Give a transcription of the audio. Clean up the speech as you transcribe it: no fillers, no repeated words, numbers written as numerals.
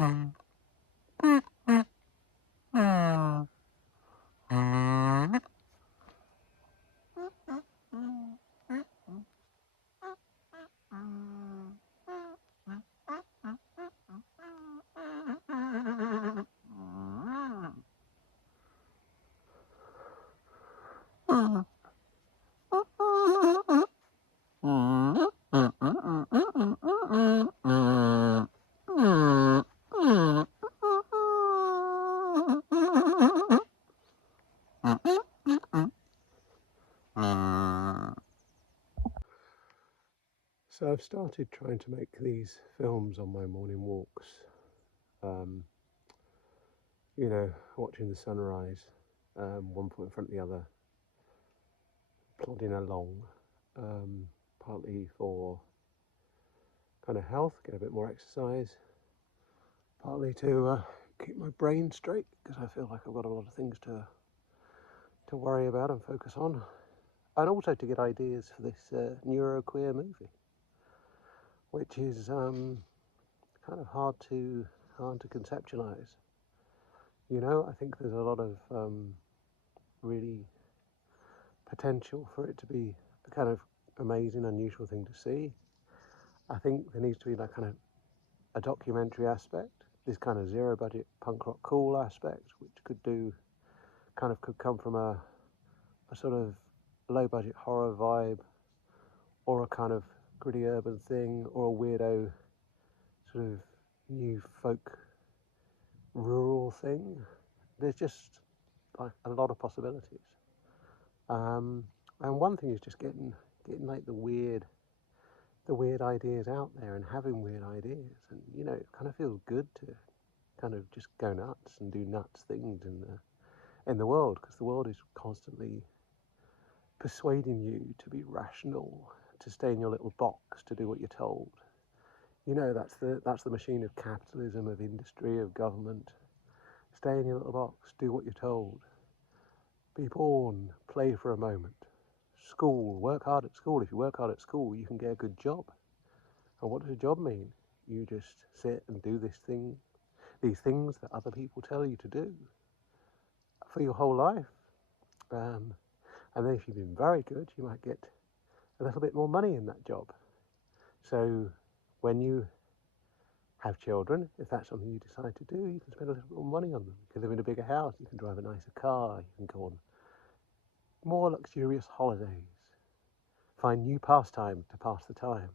So I've started trying to make these films on my morning walks. Um, watching the sunrise, one foot in front of the other, plodding along, partly for kind of health, get a bit more exercise, partly to keep my brain straight because I feel like I've got a lot of things to worry about and focus on, and also to get ideas for this neuroqueer movie, which is kind of hard to conceptualize. I think there's a lot of really potential for it to be a kind of amazing, unusual thing to see. I think there needs to be that kind of a documentary aspect, this kind of zero budget punk rock cool aspect, which could come from a sort of low budget horror vibe, or a kind of gritty urban thing, or a weirdo sort of new folk rural thing. There's just like a lot of possibilities. And one thing is just getting like the weird ideas out there and having weird ideas, and it kind of feels good to kind of just go nuts and do nuts things in the world, because the world is constantly persuading you to be rational, to stay in your little box, to do what you're told. That's the machine of capitalism, of industry, of government. Stay in your little box, do what you're told. Be born, play for a moment. School, work hard at school. If you work hard at school, you can get a good job. And what does a job mean? You just sit and do these things that other people tell you to do for your whole life. And then if you've been very good, you might get a little bit more money in that job. So when you have children, if that's something you decide to do, you can spend a little bit more money on them. You can live in a bigger house, you can drive a nicer car, you can go on more luxurious holidays, find new pastime to pass the time.